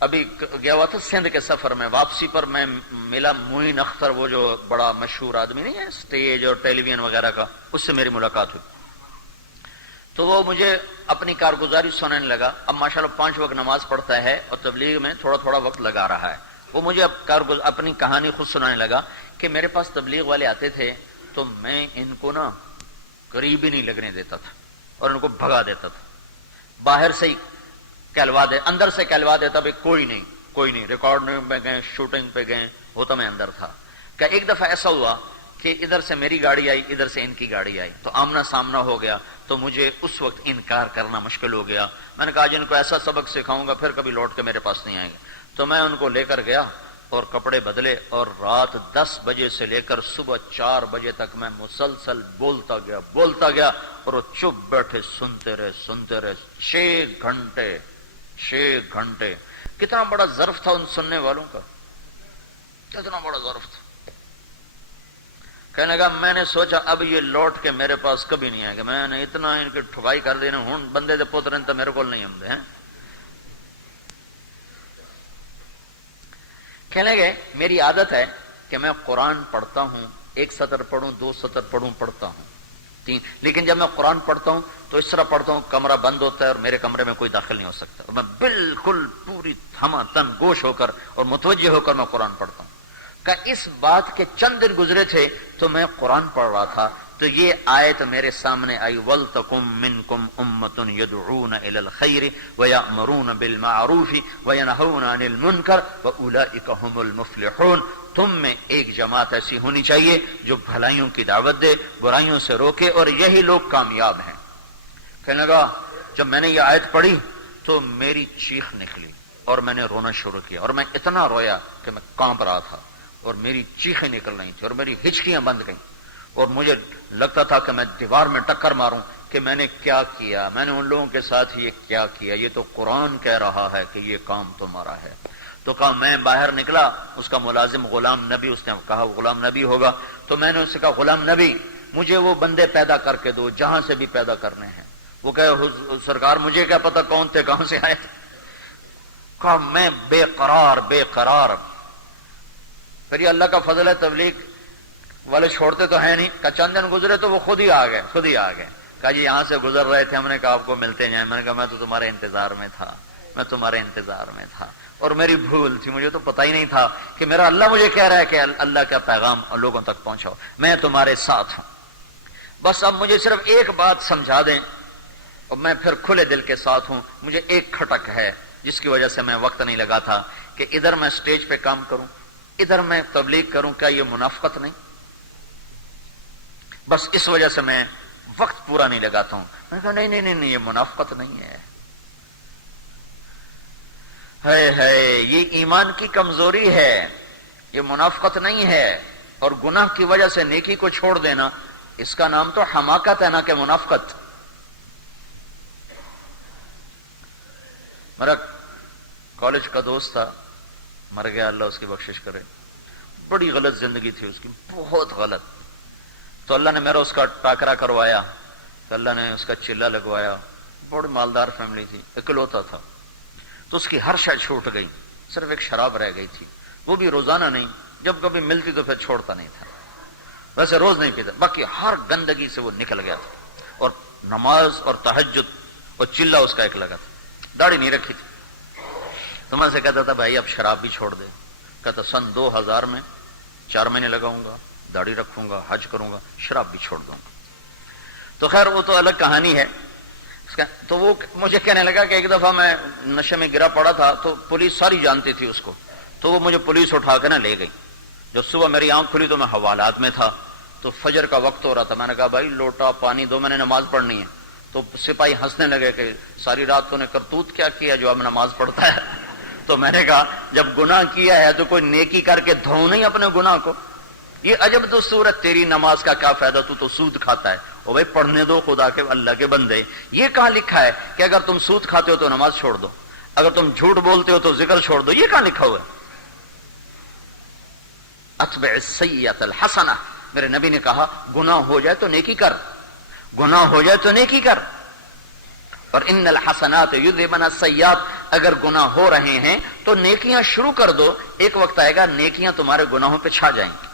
ابھی گیا ہوا تھا سندھ کے سفر میں، واپسی پر میں ملا معین اختر، وہ جو بڑا مشہور آدمی نہیں ہے اسٹیج اور ٹیلی ویژن وغیرہ کا، اس سے میری ملاقات ہوئی. تو وہ مجھے اپنی کارگزاری سنانے لگا. اب ماشاءاللہ 5 وقت نماز پڑھتا ہے اور تبلیغ میں تھوڑا تھوڑا وقت لگا رہا ہے. وہ مجھے اب اپنی کہانی خود سنانے لگا کہ میرے پاس تبلیغ والے آتے تھے تو میں ان کو نا قریب ہی نہیں لگنے دیتا تھا اور ان کو بھگا دیتا تھا. باہر سے ہی کہلوا دے، اندر سے کہلوا دیتا بھائی کوئی نہیں، ریکارڈنگ پہ گئے، شوٹنگ پہ گئے، ہوتا میں اندر تھا. کہ ایک دفعہ ایسا ہوا کہ ادھر سے میری گاڑی آئی، ادھر سے ان کی گاڑی آئی، تو آمنا سامنا ہو گیا. تو مجھے اس وقت انکار کرنا مشکل ہو گیا. میں نے کہا آج ان کو ایسا سبق سکھاؤں گا پھر کبھی لوٹ کے میرے پاس نہیں آئیں گے. تو میں ان کو لے کر گیا اور کپڑے بدلے، اور رات 10 بجے سے لے کر صبح 4 بجے تک میں مسلسل بولتا گیا اور وہ چپ بیٹھے سنتے رہے 6 گھنٹے. کتنا بڑا ظرف تھا ان سننے والوں کا، کتنا بڑا ظرف تھا. کہنے لگا میں نے سوچا اب یہ لوٹ کے میرے پاس کبھی نہیں آئے گا. میں نے اتنا ان کی ٹھکائی کر دی نا، ہوں بندے دے پتر تو میرے کو نہیں آمدے ہیں. کہنے گئے میری عادت ہے کہ میں قرآن پڑھتا ہوں، 1 سطر پڑھوں، 2 سطر پڑھتا ہوں، 3، لیکن جب میں قرآن پڑھتا ہوں تو اس طرح پڑھتا ہوں کمرہ بند ہوتا ہے اور میرے کمرے میں کوئی داخل نہیں ہو سکتا، اور میں بالکل پوری تھما تن گوش ہو کر اور متوجہ ہو کر میں قرآن پڑھتا ہوں. کہ اس بات کے چند دن گزرے تھے تو میں قرآن پڑھ رہا تھا تو یہ آیت میرے سامنے آئی، وَلْتَكُمْ مِنْكُمْ أُمَّةٌ يَدْعُونَ إِلَى الْخَيْرِ وَيَأْمُرُونَ بِالْمَعْرُوفِ وَيَنْهَوْنَ عَنِ الْمُنْكَرِ وَأُولَئِكَ هُمُ الْمُفْلِحُونَ. تم میں ایک جماعت ایسی ہونی چاہیے جو بھلائیوں کی دعوت دے، برائیوں سے روکے، اور یہی لوگ کامیاب ہیں. کہنے لگا جب میں نے یہ آیت پڑھی تو میری چیخ نکلی اور میں نے رونا شروع کیا، اور میں اتنا رویا کہ میں کانپ رہا تھا اور میری چیخیں نکل رہی تھیں اور میری ہچکیاں بند گئیں، اور مجھے لگتا تھا کہ میں دیوار میں ٹکر ماروں کہ میں نے کیا کیا، میں نے ان لوگوں کے ساتھ یہ کیا کیا، یہ تو قرآن کہہ رہا ہے کہ یہ کام تمہارا ہے. تو کہا میں باہر نکلا، اس کا ملازم غلام نبی، اس نے کہا غلام نبی ہوگا، تو میں نے اس سے کہا غلام نبی مجھے وہ بندے پیدا کر کے دو جہاں سے بھی پیدا کرنے ہیں. وہ کہے سرکار مجھے کیا پتا کون تھے کہاں سے آئے تھے. کہا میں بے قرار. پھر یہ اللہ کا فضل ہے، تبلیغ والے چھوڑتے تو ہیں نہیں. کہ چند دن گزرے تو وہ خود ہی آ گئے. کہا جی یہاں سے گزر رہے تھے، ہم نے کہا آپ کو ملتے جائیں. میں نے کہا میں تو تمہارے انتظار میں تھا اور میری بھول تھی، مجھے تو پتہ ہی نہیں تھا کہ میرا اللہ مجھے کہہ رہا ہے کہ اللہ کا پیغام لوگوں تک پہنچاؤ، میں تمہارے ساتھ ہوں. بس اب مجھے صرف ایک بات سمجھا دیں اور میں پھر کھلے دل کے ساتھ ہوں. مجھے ایک کھٹک ہے جس کی وجہ سے میں وقت نہیں لگا تھا کہ ادھر میں سٹیج پہ کام کروں، ادھر میں تبلیغ کروں. کیا یہ منافقت نہیں؟ بس اس وجہ سے میں وقت پورا نہیں لگاتا ہوں. میں نے کہا نہیں یہ منافقت نہیں ہے، یہ ایمان کی کمزوری ہے، یہ منافقت نہیں ہے. اور گناہ کی وجہ سے نیکی کو چھوڑ دینا، اس کا نام تو حماقت ہے نا کہ منافقت. میرا کالج کا دوست تھا، مر گیا، اللہ اس کی بخشش کرے. بڑی غلط زندگی تھی اس کی، بہت غلط. تو اللہ نے میرا اس کا ٹاکرا کروایا، تو اللہ نے اس کا چلہ لگوایا. بڑی مالدار فیملی تھی، اکلوتا تھا. تو اس کی ہر شے چھوٹ گئی، صرف ایک شراب رہ گئی تھی، وہ بھی روزانہ نہیں، جب کبھی ملتی تو پھر چھوڑتا نہیں تھا. ویسے روز نہیں پیتا، باقی ہر گندگی سے وہ نکل گیا تھا. اور نماز اور تہجد اور چلہ اس کا ایک لگا تھا. داڑھی نہیں رکھی تھی. تو میں سے کہتا تھا بھائی اب شراب بھی چھوڑ دے. کہتا سن 2000 میں 4 مہینے لگاؤں گا، داڑھی رکھوں گا، حج کروں گا، شراب بھی چھوڑ دوں گا. تو خیر وہ تو الگ کہانی ہے. تو وہ مجھے کہنے لگا کہ ایک دفعہ میں نشے میں گرا پڑا تھا تو پولیس ساری جانتی تھی اس کو، تو وہ مجھے پولیس اٹھا کے نہ لے گئی. جب صبح میری آنکھ کھلی تو میں حوالات میں تھا، تو فجر کا وقت ہو رہا تھا. میں نے کہا بھائی لوٹا پانی دو، میں نے نماز پڑھنی ہے. تو سپاہی ہنسنے لگے کہ ساری رات تو نے کرتوت کیا کیا جو اب نماز پڑھتا ہے. تو میں نے کہا جب گناہ کیا ہے تو کوئی نیکی کر کے دھو نہیں اپنے گناہ کو. یہ عجب دستور ہے، تیری نماز کا کیا فائدہ، تو سود کھاتا ہے. او بھائی پڑھنے دو خدا کے اللہ کے بندے. یہ کہاں لکھا ہے کہ اگر تم سود کھاتے ہو تو نماز چھوڑ دو، اگر تم جھوٹ بولتے ہو تو ذکر چھوڑ دو؟ یہ کہاں لکھا ہوا ہے؟ اتبع السیئۃ الحسنہ. میرے نبی نے کہا گناہ ہو جائے تو نیکی کر، گناہ ہو جائے تو نیکی کر. اور ان الحسنات یذھبن السیئات، اگر گناہ ہو رہے ہیں تو نیکیاں شروع کر دو، ایک وقت آئے گا نیکیاں تمہارے گناہوں پہ چھا جائیں گی۔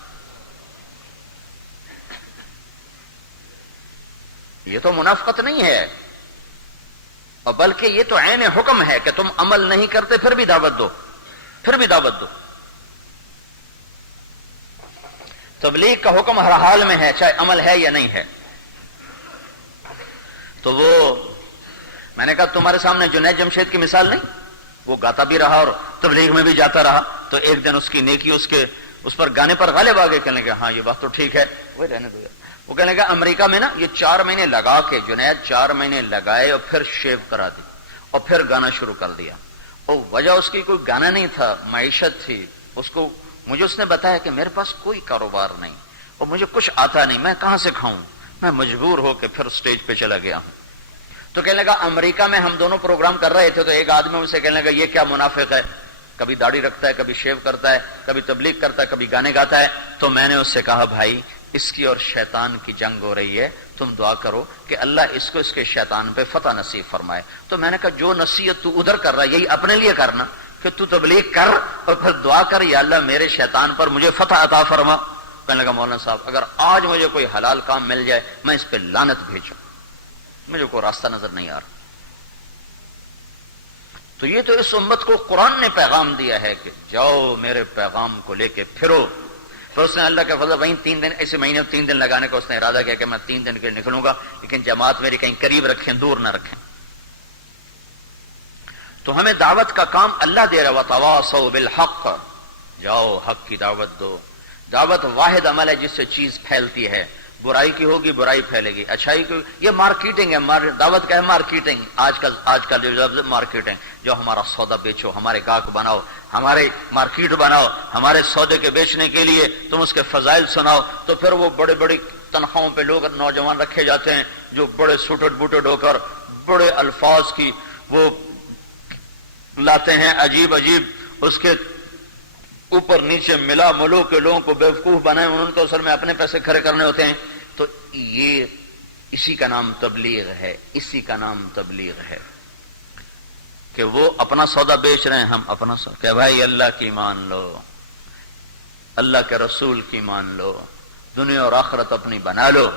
یہ تو منافقت نہیں ہے، اور بلکہ یہ تو عین حکم ہے کہ تم عمل نہیں کرتے پھر بھی دعوت دو، پھر بھی دعوت دو۔ تبلیغ کا حکم ہر حال میں ہے، چاہے عمل ہے یا نہیں ہے۔ تو وہ میں نے کہا تمہارے سامنے جنید جمشید کی مثال نہیں، وہ گاتا بھی رہا اور تبلیغ میں بھی جاتا رہا، تو ایک دن اس کی نیکی اس پر گانے پر غالب آ گئے، کہنے لگے ہاں یہ بات تو ٹھیک ہے، وہ رہنے دو۔ وہ کہنے لگا امریکہ میں نا یہ 4 مہینے لگا کے، جنید 4 مہینے لگائے اور پھر شیو کرا دی اور پھر گانا شروع کر دیا، اور وجہ اس کی کوئی گانا نہیں تھا، معیشت تھی اس کو۔ مجھے اس نے بتایا کہ میرے پاس کوئی کاروبار نہیں اور مجھے کچھ آتا نہیں، میں کہاں سے کھاؤں، میں مجبور ہو کے پھر سٹیج پہ چلا گیا ہوں۔ تو کہنے لگا امریکہ میں ہم دونوں پروگرام کر رہے تھے، تو ایک آدمی مجھ سے کہنے لگا یہ کیا منافق ہے، کبھی داڑھی رکھتا ہے، کبھی شیو کرتا ہے، کبھی تبلیغ کرتا ہے، کبھی گانے گاتا ہے۔ تو میں نے اس سے کہا بھائی اس کی اور شیطان کی جنگ ہو رہی ہے، تم دعا کرو کہ اللہ اس کو اس کے شیطان پہ فتح نصیب فرمائے۔ تو میں نے کہا جو نصیحت تو ادھر کر رہا ہے یہی اپنے لیے کرنا، کہ تو تبلیغ کر اور پھر دعا کر یا اللہ میرے شیطان پر مجھے فتح عطا فرما۔ کہنے لگا مولانا صاحب اگر آج مجھے کوئی حلال کام مل جائے میں اس پہ لعنت بھیجوں، مجھے کوئی راستہ نظر نہیں آ رہا۔ تو یہ تو اس امت کو قرآن نے پیغام دیا ہے کہ جاؤ میرے پیغام کو لے کے پھرو۔ تو اس نے اللہ کے فضل وہیں 3 دن ایسے مہینے 3 دن لگانے کا اس نے ارادہ کیا کہ میں 3 دن کے لیے نکلوں گا، لیکن جماعت میری کہیں قریب رکھیں دور نہ رکھیں۔ تو ہمیں دعوت کا کام اللہ دے رہا ہے، وَتَوَاصَوْا بِالْحَقِّ، جاؤ حق کی دعوت دو۔ دعوت واحد عمل ہے جس سے چیز پھیلتی ہے، برائی کی ہوگی برائی پھیلے گی، اچھائی کی یہ مارکیٹنگ ہے۔ دعوت کا ہے مارکیٹنگ، آج کل جو لفظ مارکیٹنگ، جو ہمارا سودا بیچو، ہمارے گاہک بناؤ، ہمارے مارکیٹ بناؤ، ہمارے سودے کے بیچنے کے لیے تم اس کے فضائل سناؤ۔ تو پھر وہ بڑے بڑی تنخواہوں پہ لوگ نوجوان رکھے جاتے ہیں جو بڑے سوٹڈ بوٹڈ ہو کر بڑے الفاظ کی وہ لاتے ہیں، عجیب اس کے اوپر نیچے ملا ملو کے لوگوں کو بیوقوف بنائے، ان کو اصل میں اپنے پیسے کھڑے کرنے ہوتے ہیں۔ تو یہ اسی کا نام تبلیغ ہے، اسی کا نام تبلیغ ہے کہ وہ اپنا سودا بیچ رہے ہیں، ہم اپنا سودا کہ بھائی اللہ کی مان لو، اللہ کے رسول کی مان لو، دنیا اور آخرت اپنی بنا لو،